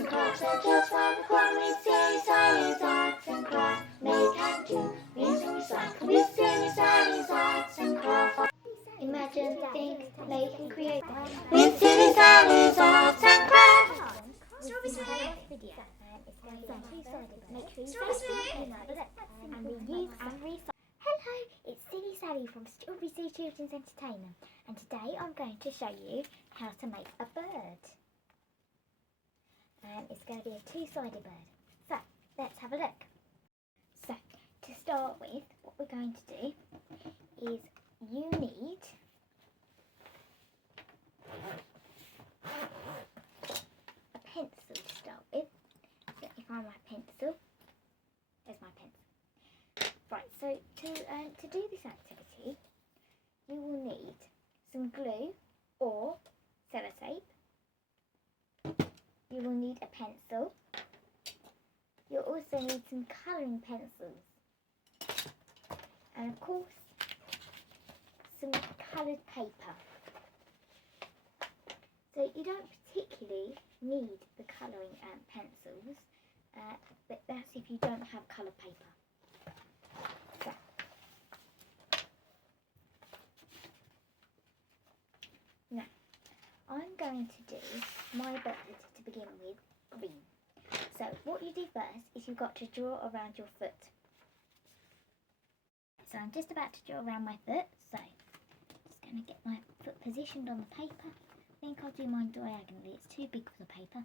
and crafts are just round the corner with Silly Sally's arts and crafts. Make and do, use and recycle with Silly Sally's arts and crafts. Imagine, think, make and create with Silly Sally's arts and crafts. Video. It's going to be two-sided. Make sure you and reuse and recycle. Hello, it's Silly Sally from Strawberry Sea Children's Entertainment, and today I'm going to show you how to make a bird. And it's going to be a two-sided bird. So let's have a look. So to start with, what we're going to do is you need a pencil to start with. Let me find my pencil. There's my pencil. Right, so to do this activity, you will need some glue or sellotape. You will need a pencil. You'll also need some colouring pencils. And of course, some coloured paper. So you don't particularly need the colouring pencils, but that's if you don't have coloured paper. So, now, I'm going to do my bird to begin with green. So what you do first is you've got to draw around your foot. So I'm just about to draw around my foot, so just going to get my foot positioned on the paper. I think I'll do mine diagonally, it's too big for the paper.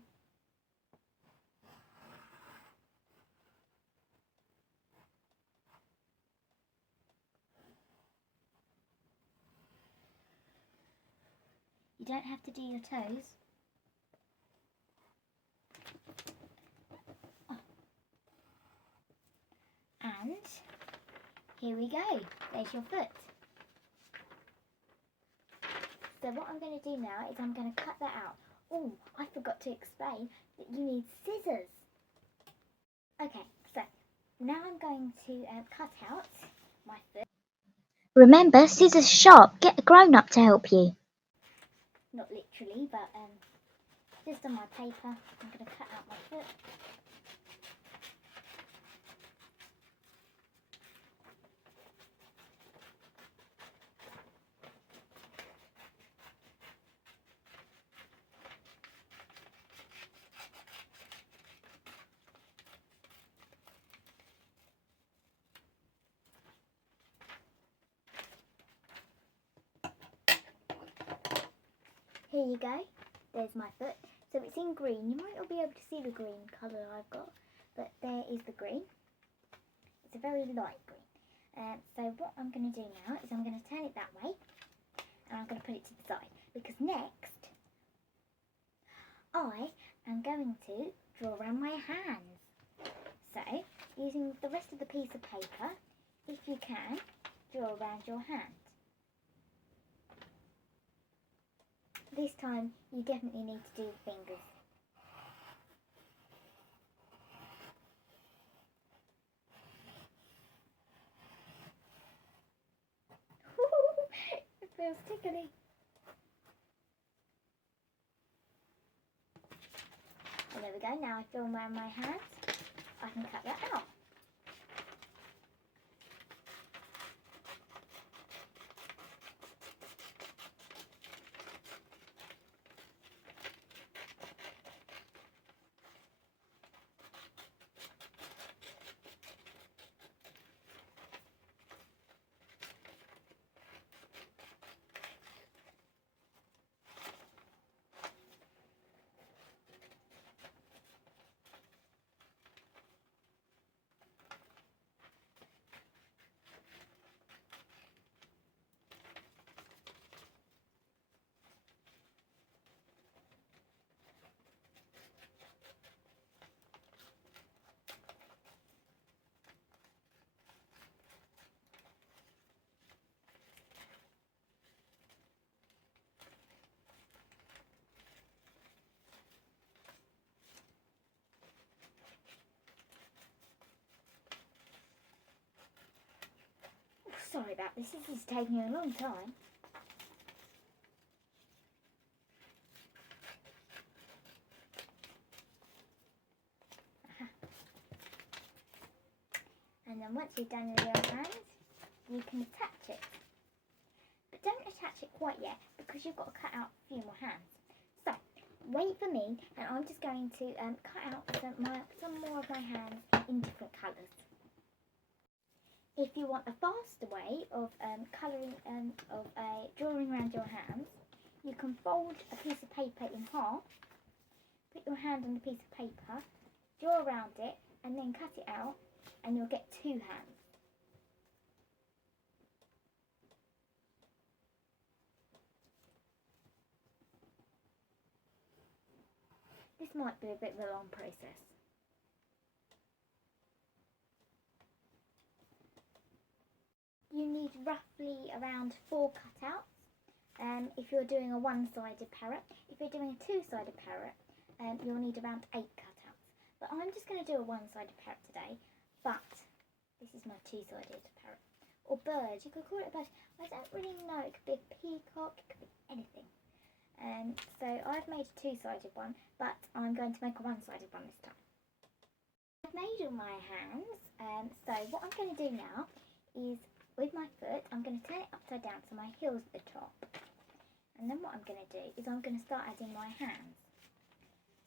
You don't have to do your toes. Oh. And here we go, there's your foot. So what I'm going to do now is I'm going to cut that out. Oh, I forgot to explain that you need scissors. Okay, so now I'm going to cut out my foot. Remember, scissors sharp. Get a grown-up to help you. Not literally, but just on my paper, I'm going to cut out my foot. Here you go, there's my foot. So it's in green. You might not be able to see the green colour I've got, but there is the green. It's a very light green. So what I'm going to do now is I'm going to turn it that way, and I'm going to put it to the side, because next I am going to draw around my hands. So using the rest of the piece of paper, if you can, draw around your hand. This time, you definitely need to do the fingers. It feels tickly. And there we go, now I feel around my hands. I can cut that out. Sorry about this is taking a long time. And then once you've done your little hand, you can attach it. But don't attach it quite yet because you've got to cut out a few more hands. So wait for me, and I'm just going to cut out some more of my hands in different colours. If you want a faster way of drawing around your hands, you can fold a piece of paper in half, put your hand on the piece of paper, draw around it, and then cut it out, and you'll get two hands. This might be a bit of a long process. You need roughly around 4 cutouts if you're doing a one-sided parrot. If you're doing a two-sided parrot, you'll need around 8 cutouts. But I'm just going to do a one-sided parrot today, but this is my two-sided parrot. Or bird, you could call it a bird. I don't really know, it could be a peacock, it could be anything. So I've made a two-sided one, but I'm going to make a one-sided one this time. I've made all my hands, so what I'm going to do now is, with my foot, I'm going to turn it upside down so my heel's at the top. And then what I'm going to do is I'm going to start adding my hands.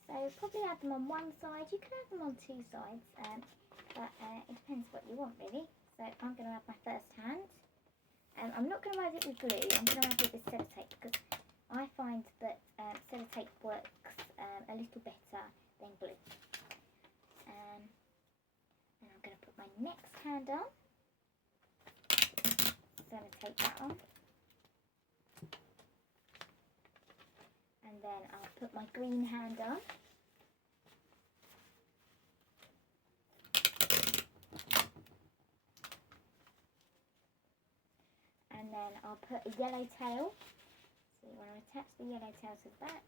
So probably add them on one side. You can add them on two sides, but it depends what you want really. So I'm going to add my first hand. I'm not going to add it with glue, I'm going to add it with sellotape because I find that sellotape works a little better than glue. And I'm going to put my next hand on. Going to take that on, and then I'll put my green hand on, and then I'll put a yellow tail. So you want to attach the yellow tail to the back.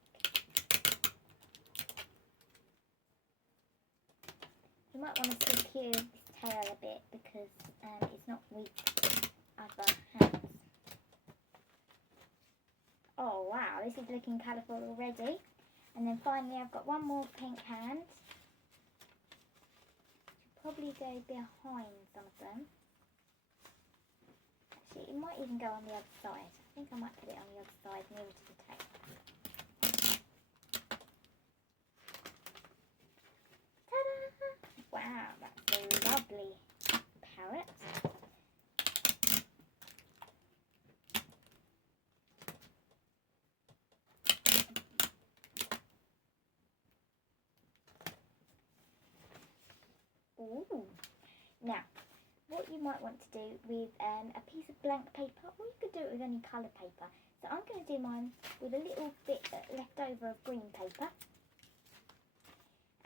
You might want to secure this tail a bit because it's not with other hands. Oh wow, this is looking colourful already. And then finally I've got one more pink hand. Should probably go behind some of them. Actually, it might even go on the other side. I think I might put it on the other side nearer to the tail. Ta-da! Wow, that's a lovely parrot. Ooh. Now, what you might want to do with a piece of blank paper, or you could do it with any coloured paper. So I'm going to do mine with a little bit left over of green paper.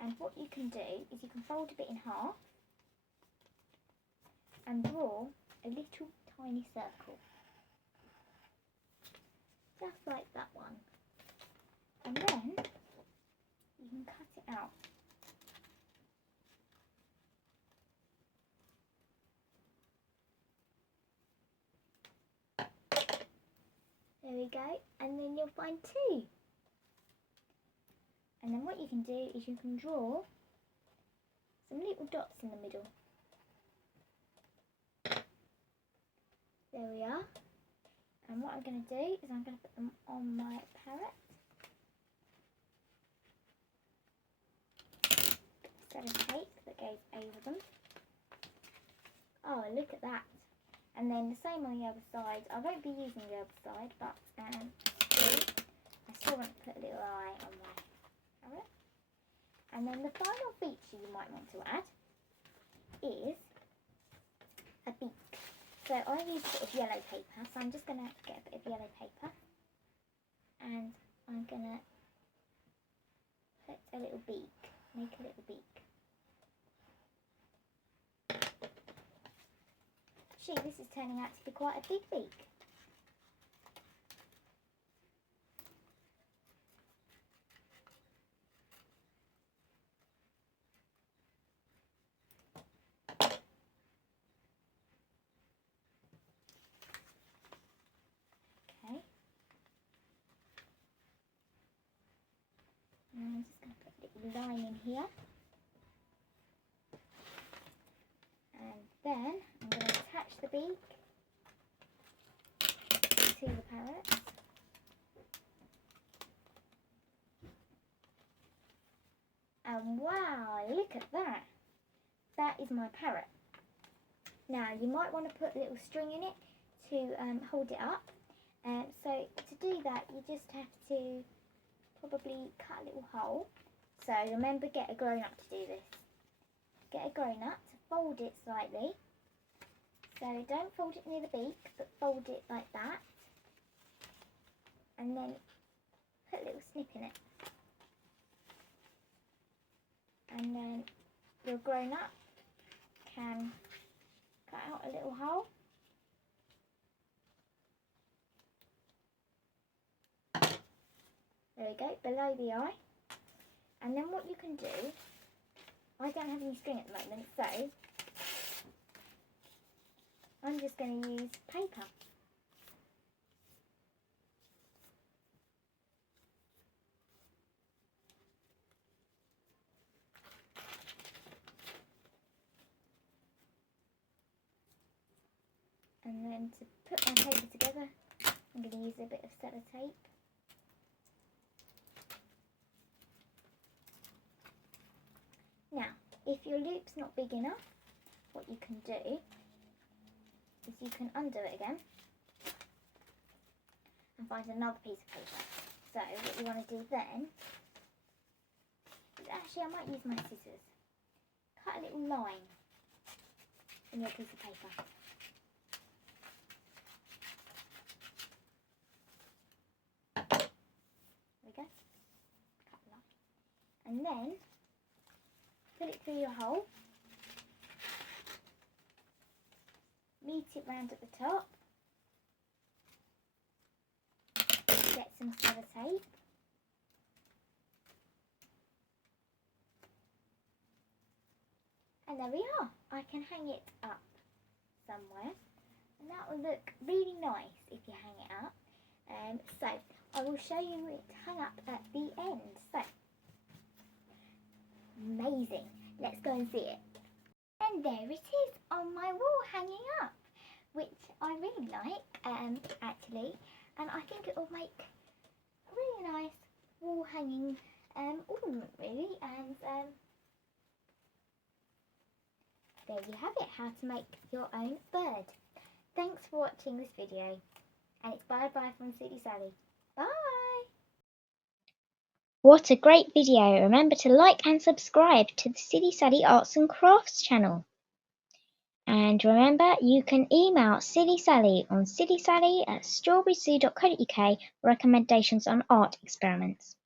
And what you can do is you can fold a bit in half and draw a little tiny circle. Just like that one. And then you can cut it out. There we go, and then you'll find 2. And then what you can do is you can draw some little dots in the middle. There we are. And what I'm going to do is I'm going to put them on my parrot. Set of tape that goes over them. Oh, look at that. And then the same on the other side. I won't be using the other side, but I still want to put a little eye on my parrot. And then the final feature you might want to add is a beak. So I use a bit of yellow paper, so I'm just going to get a bit of yellow paper and I'm going to put a little beak, make a little beak. Actually, this is turning out to be quite a big beak. Okay. And I'm just going to put a little line in here. And Then I'm going to attach the beak to the parrot. And wow, look at that. That is my parrot. Now you might want to put a little string in it to hold it up. So to do that you just have to probably cut a little hole. So remember, get a grown-up to do this. Get a grown-up to fold it slightly. So don't fold it near the beak, but fold it like that. And then put a little snip in it. And then your grown-up can cut out a little hole. There we go, below the eye. And then what you can do, I don't have any string at the moment, so I'm just going to use paper. And then to put my paper together, I'm going to use a bit of sellotape. Now, if your loop's not big enough, what you can do is you can undo it again and find another piece of paper. So what you want to do then is, actually I might use my scissors. Cut a little line in your piece of paper. There we go. Cut a line. And then put it through your hole. Meet it round at the top. Get some sellotape. And there we are. I can hang it up somewhere. And that will look really nice if you hang it up. So I will show you it hung up at the end. So, amazing. Let's go and see it. And there it is on my wall hanging up, which I really like, actually. And I think it will make a really nice wall hanging ornament, really. And there you have it, how to make your own bird. Thanks for watching this video. And it's bye-bye from Silly Sally. Bye! What a great video! Remember to like and subscribe to the Silly Sally Arts and Crafts channel. And remember, you can email Silly Sally on sillysally@strawberrysue.co.uk for recommendations on art experiments.